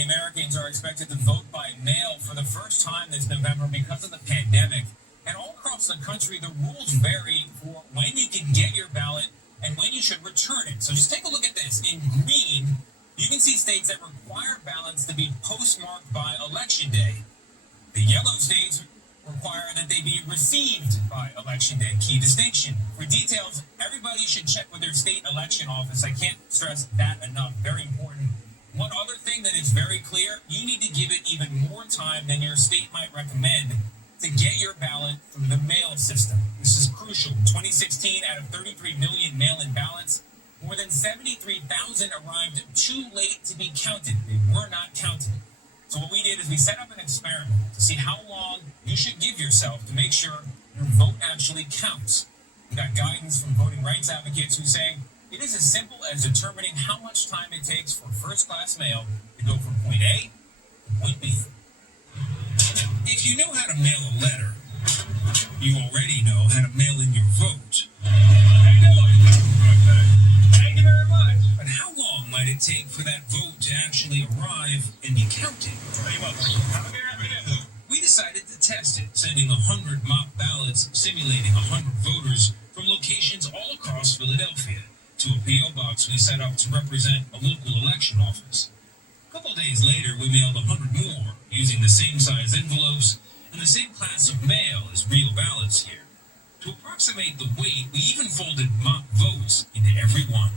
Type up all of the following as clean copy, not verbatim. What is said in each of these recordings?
Many Americans are expected to vote by mail for the first time this November because of the pandemic. And all across the country, the rules vary for when you can get your ballot and when you should return it. So just take a look at this. In green, you can see states that require ballots to be postmarked by Election Day. The yellow states require that they be received by Election Day. Key distinction. For details, everybody should check with their state election office. I can't stress that enough. Very important. One other thing that is very clear, you need to give it even more time than your state might recommend to get your ballot through the mail system. This is crucial. In 2016, out of 33 million mail-in ballots, more than 73,000 arrived too late to be counted. They were not counted. So what we did is we set up an experiment to see how long you should give yourself to make sure your vote actually counts. We got guidance from voting rights advocates who say it is as simple as determining how much time it takes for first-class mail to go from point A to point B. If you know how to mail a letter, you already know how to mail in your vote. How you doing? Thank you very much. But how long might it take for that vote to actually arrive and be counted? We decided to test it, sending 100 mock ballots simulating 100 voters from locations all across Philadelphia to a P.O. box we set up to represent a local election office. A couple days later, we mailed 100 more, using the same size envelopes and the same class of mail as real ballots here. To approximate the weight, we even folded mock votes into every one.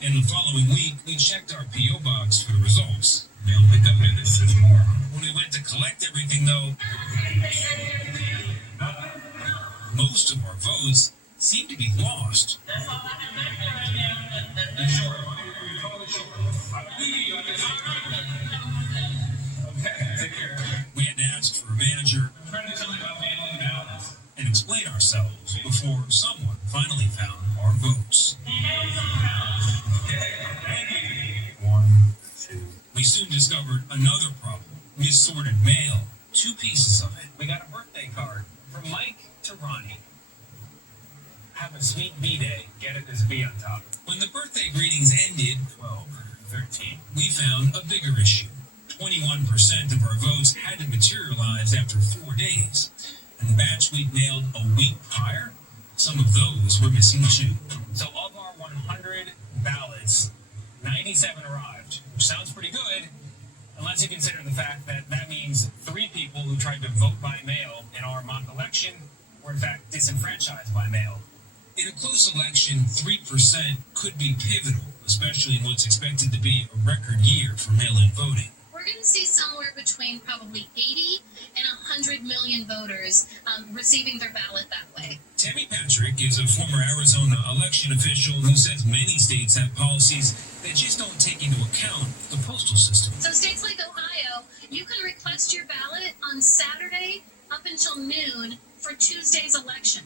In the following week, we checked our P.O. box for the results. Mail pickup minutes tomorrow. When we went to collect everything, though, most of our votes seemed to be lost. We had to ask for a manager and explain ourselves before someone finally found our votes. 1, 2. We soon discovered another problem. Missorted mail. 2 pieces of it. We got a birthday card from Mike to Ronnie. Have a sweet B-Day. Get it, there's a B on top. When the birthday greetings ended, 12, 13, we found a bigger issue. 21% of our votes hadn't materialized after 4 days. And the batch we'd mailed a week prior, some of those were missing too. So of our 100 ballots, 97 arrived, which sounds pretty good, unless you consider the fact that that means 3 people who tried to vote by mail in our mock election were in fact disenfranchised by mail. In a close election, 3% could be pivotal, especially in what's expected to be a record year for mail-in voting. We're going to see somewhere between probably 80 and 100 million voters receiving their ballot that way. Tammy Patrick is a former Arizona election official who says many states have policies that just don't take into account the postal system. So states like Ohio, you can request your ballot on Saturday up until noon for Tuesday's election.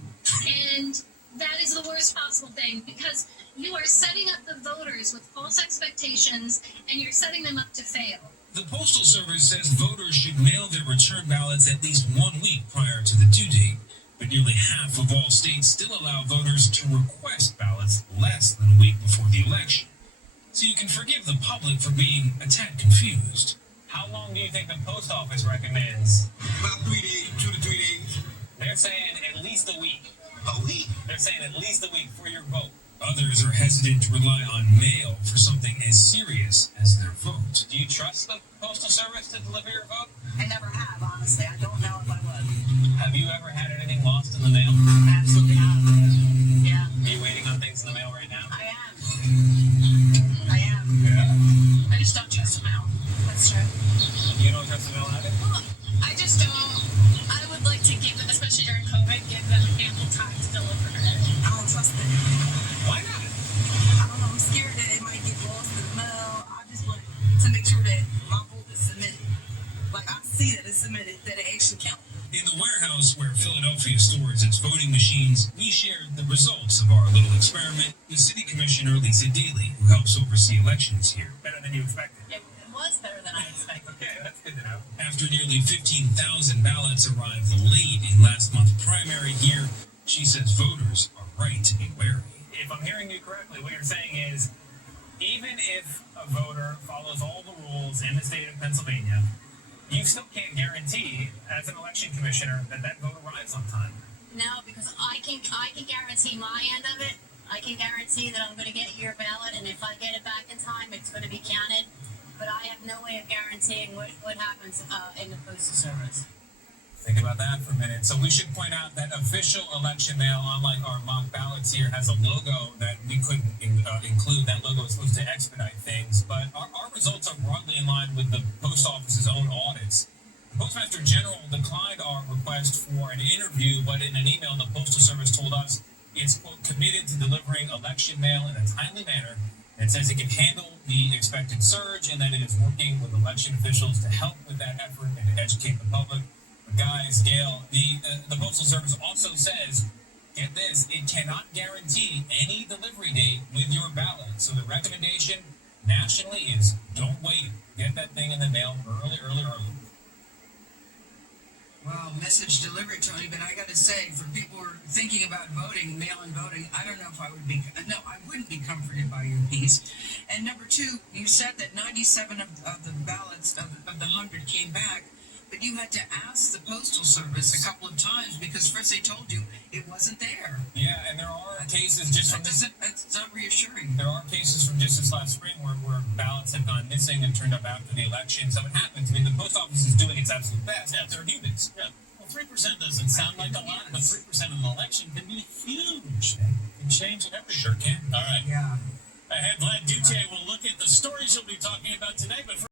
And that is the worst possible thing because you are setting up the voters with false expectations and you're setting them up to fail. The Postal Service says voters should mail their return ballots at least 1 week prior to the due date, but nearly half of all states still allow voters to request ballots less than a week before the election. So you can forgive the public for being a tad confused. How long do you think the post office recommends? About 3 days, 2 to 3 days. They're saying at least a week. A week? They're saying at least a week for your vote. Others are hesitant to rely on mail for something as serious as their vote. Do you trust the Postal Service to deliver your vote? I never have, honestly. I don't know if I would. Have you ever had anything lost in the mail? Absolutely not. Yeah. Are you waiting on things in the mail right now? I am. Yeah. I just don't trust the mail. That's true. You don't trust the mail either? Well, I just don't. I would like to give, especially during COVID, give them ample time to deliver it. I don't trust it. Why not? I don't know. I'm scared that it might get lost in the mail. I just want to make sure that my vote is submitted. Like, I see that it's submitted, that it actually counts. In the warehouse where Philadelphia stores its voting machines, we shared the results of our little experiment with City Commissioner Lisa Daly, who helps oversee elections here. Better than you expected. It was better than I expected. Okay, that's good to know. After nearly 15,000 ballots arrived late in last month's primary here, she says voters are right to be wary. If I'm hearing you correctly, what you're saying is even if a voter follows all the rules in the state of Pennsylvania, you still can't guarantee, as an election commissioner, that that vote arrives on time. No, because I can guarantee my end of it. I can guarantee that I'm going to get your ballot, and if I get it back in time, it's going to be counted. But I have no way of guaranteeing what happens in the Postal Service. Think about that for a minute. So we should point out that official election mail, unlike our mock ballots here, has a logo that we couldn't include. That logo is supposed to expedite things. But our results are broadly in line with the post office's own audits. The Postmaster General declined our request for an interview, but in an email, the Postal Service told us it's, quote, committed to delivering election mail in a timely manner. And says it can handle the expected surge and that it is working with election officials to help with that effort and to educate the public. But guys, Gail, the Postal Service also says, get this, it cannot guarantee any delivery date with your ballot. So the recommendation nationally is don't wait. Get that thing in the mail early. Well, message delivered, Tony, but I got to say, for people who are thinking about voting, mail-in voting, I don't know if I wouldn't be comforted by your piece. And number two, you said that 97 of the ballots of the 100 came back, but you had to ask the Postal Service a couple of times because first they told you it wasn't there. Yeah, and there are cases just from this. That's not reassuring. There are cases from just this last spring where ballots have gone missing and turned up after the election. So it happens. I mean, the post office is doing its absolute best. Yeah, they're humans. Yeah. Well, 3% doesn't sound like a lot, but 3% of an election can be huge. It can change everything. Sure can. All right. Yeah. Ahead, Vlad Duce will look at the stories you'll be talking about today, but